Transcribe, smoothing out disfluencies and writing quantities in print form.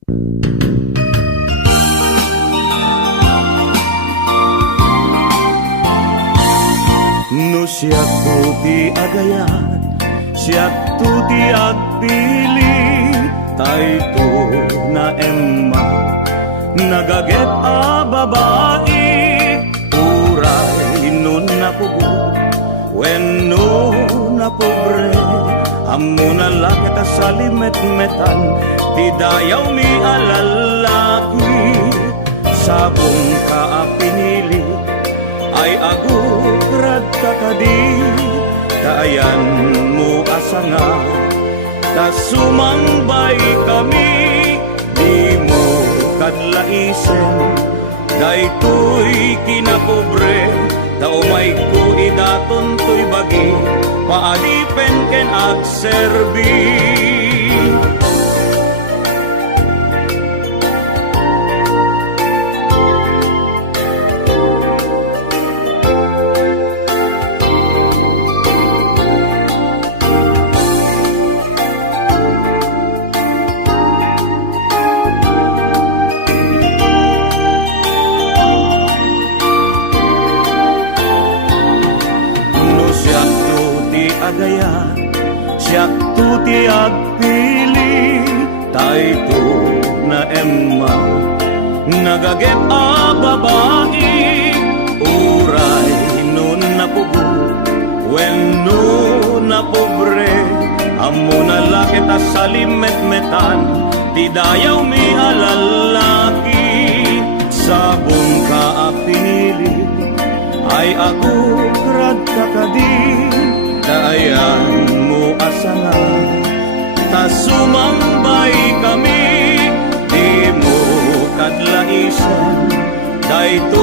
No siya ti agayat, siya ti agpili, tayto na emma, nagaget a babae, uray nun na pugo, wenno na pobre, amo na lakit a salimet-metan, ti dayaw mi alalaki, sabong ka a pinili, ay agukrad kakadi, kaayan mo asanga, ta sumambay kami, di mo kadlaisen, daytoy kinapobre, ta umay ko idaton to'y bagi, paalipen ken agserbi. Agaya, siya ti agpili, tayto na emma, nagaget a babae, uray nun na pugo, wenno na pobre, amo na lakit a salimet-metan, ti dayaw mi alalaki, sabong ka a pinili, ay agukrad kakadi, kaayan mo asanga, ta sumambay kami, di mo kadlaisen, dayto